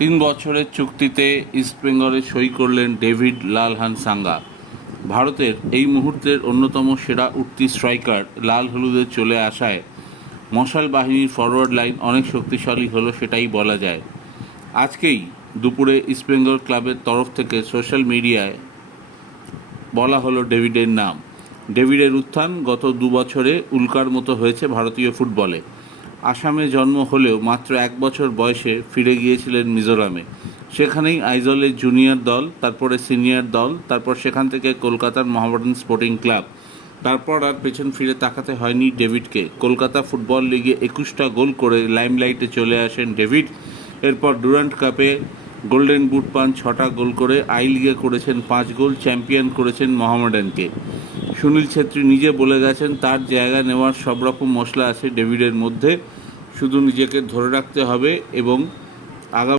তিন বছরের চুক্তিতে ইস্টবেঙ্গলে সই করলেন ডেভিড লালহান সাঙ্গা। ভারতের এই মুহূর্তের অন্যতম সেরা উঠতি স্ট্রাইকার লাল হলুদে চলে আসায় মশাল বাহিনীর ফরওয়ার্ড লাইন অনেক শক্তিশালী হলো, সেটাই বলা যায়। আজকেই দুপুরে ইস্টবেঙ্গল ক্লাবের তরফ থেকে সোশ্যাল মিডিয়ায় বলা হলো ডেভিডের নাম। ডেভিডের উত্থান গত 2 বছরে উল্কার মতো হয়েছে ভারতীয় ফুটবলে। আসামে জন্ম হলেও মাত্র 1 বছর বয়সে ফিরে গিয়েছিলেন মিজোরামে। সেখানেই আইজলের জুনিয়র দল, তারপরে সিনিয়র দল, তারপর সেখান থেকে কলকাতার মোহামেডান স্পোর্টিং ক্লাব। তারপর আর পেছন ফিরে তাকাতে হয়নি ডেভিডকে। কলকাতা ফুটবল লিগে 21টা গোল করে লাইমলাইটে চলে আসেন ডেভিড। এরপর ডুরান্ড কাপে গোল্ডেন বুট পান 6টা গোল করে, আই লিগে করেছেন 5 গোল, চ্যাম্পিয়ন করেছেন মোহামেডানকে। সুনীল ছেত্রী নিজে বলে গেছেন তার জায়গা নেওয়ার সব রকম মশলা আছে ডেভিডের মধ্যে, শুধু নিজেকে ধরে রাখতে হবে এবং আগামী